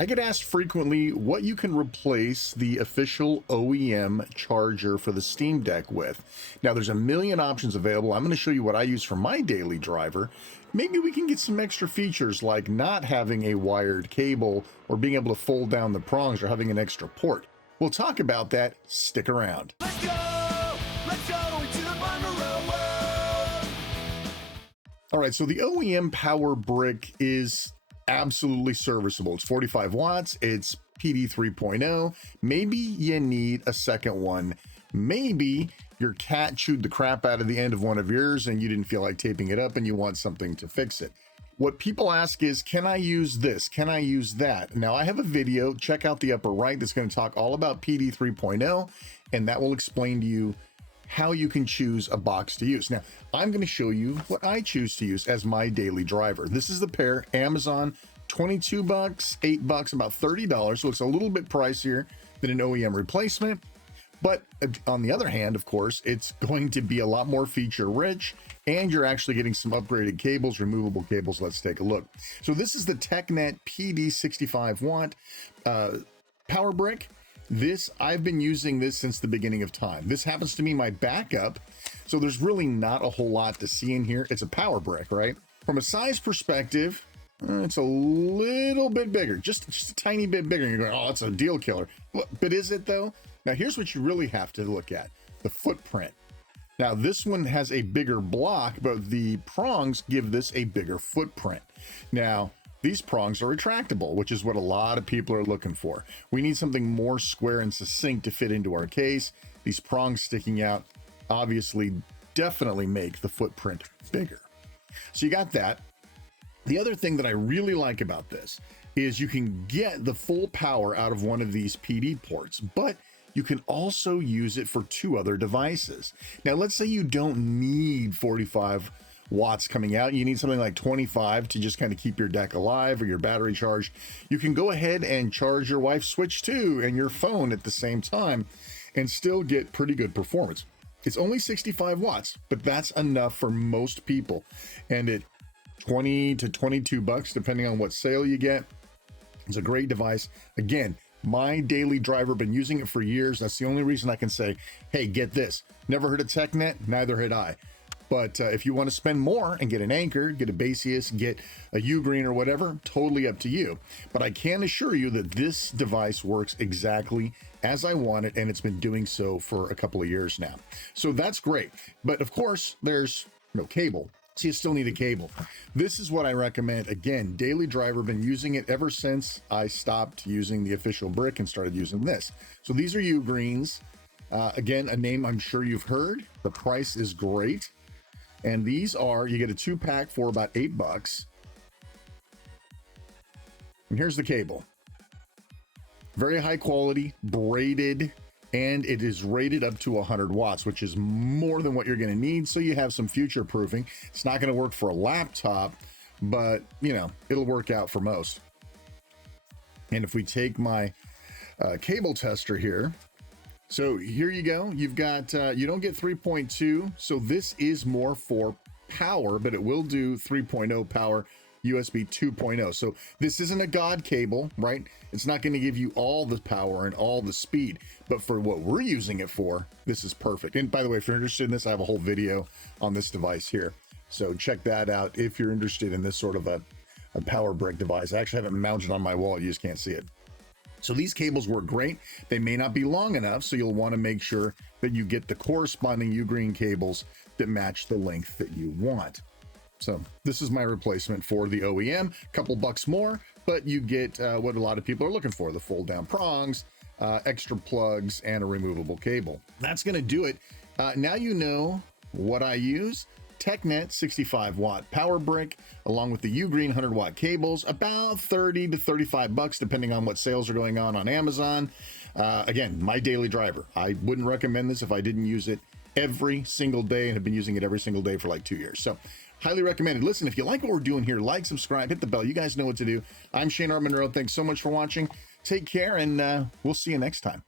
I get asked frequently what you can replace the official OEM charger for the Steam Deck with. Now, there's a million options available. I'm going to show you what I use for my daily driver. Maybe we can get some extra features like not having a wired cable or being able to fold down the prongs or having an extra port. We'll talk about that. Stick around. Let's go! Let's go into the Monroe world! All right, so the OEM power brick is absolutely serviceable. It's 45 watts. It's PD 3.0. Maybe you need a second one. Maybe your cat chewed the crap out of the end of one of yours and you didn't feel like taping it up and you want something to fix it. What people ask is, can I use this? Can I use that? Now, I have a video, check out the upper right, that's going to talk all about PD 3.0, and that will explain to you how you can choose a box to use. Now, I'm going to show you what I choose to use as my daily driver. This is the pair, Amazon, 22 bucks, 8 bucks, about $30. So it's a little bit pricier than an OEM replacement. But on the other hand, of course, it's going to be a lot more feature rich, and you're actually getting some upgraded cables, removable cables. Let's take a look. So this is the TECKNET PD 65 watt power brick. I've been using this since the beginning of time. This happens to be my backup, so there's really not a whole lot to see in here. It's a power brick, right? From a size perspective, it's a little bit bigger, just a tiny bit bigger. And you're going, oh, it's a deal killer. But is it though? Now here's what you really have to look at, the footprint. Now this one has a bigger block, but the prongs give this a bigger footprint. Now, these prongs are retractable, which is what a lot of people are looking for. We need something more square and succinct to fit into our case. These prongs sticking out obviously definitely make the footprint bigger. So you got that. The other thing that I really like about this is you can get the full power out of one of these PD ports, but you can also use it for two other devices. Now, let's say you don't need 45 watts coming out. You need something like 25 to just kind of keep your deck alive or your battery charged. You can go ahead and charge your wife's Switch 2 and your phone at the same time and still get pretty good performance. It's only 65 watts, but that's enough for most people. And at 20 to 22 bucks, depending on what sale you get, it's a great device. Again, my daily driver, been using it for years. That's the only reason I can say, hey, get this. Never heard of TECKNET, neither had I. But if you want to spend more and get an Anchor, get a Basius, get a UGREEN or whatever, totally up to you. But I can assure you that this device works exactly as I want it, and it's been doing so for a couple of years now. So that's great. But of course, there's no cable. So you still need a cable. This is what I recommend. Again, daily driver, been using it ever since I stopped using the official brick and started using this. So these are UGREENs. Again, a name I'm sure you've heard. The price is great. And these are, you get a 2-pack for about 8 bucks. And here's the cable. Very high quality, braided, and it is rated up to 100 watts, which is more than what you're going to need. So you have some future proofing. It's not going to work for a laptop, but you know, it'll work out for most. And if we take my cable tester here, so here you go. You've got, you don't get 3.2. So this is more for power, but it will do 3.0 power, USB 2.0. So this isn't a God cable, right? It's not going to give you all the power and all the speed, but for what we're using it for, this is perfect. And by the way, if you're interested in this, I have a whole video on this device here. So check that out if you're interested in this sort of a power brick device. I actually have it mounted on my wall. You just can't see it. So these cables work great. They may not be long enough, so you'll want to make sure that you get the corresponding UGREEN cables that match the length that you want. So this is my replacement for the OEM, a couple bucks more, but you get what a lot of people are looking for, the fold down prongs, extra plugs, and a removable cable. That's going to do it. Now you know what I use. TECKNET 65 watt power brick, along with the UGREEN 100 watt cables, about 30 to 35 bucks, depending on what sales are going on Amazon. Again, my daily driver. I wouldn't recommend this if I didn't use it every single day and have been using it every single day for like 2 years. So highly recommended. Listen, if you like what we're doing here, like, subscribe, hit the bell. You guys know what to do. I'm Shane R. Monroe. Thanks so much for watching. Take care, and we'll see you next time.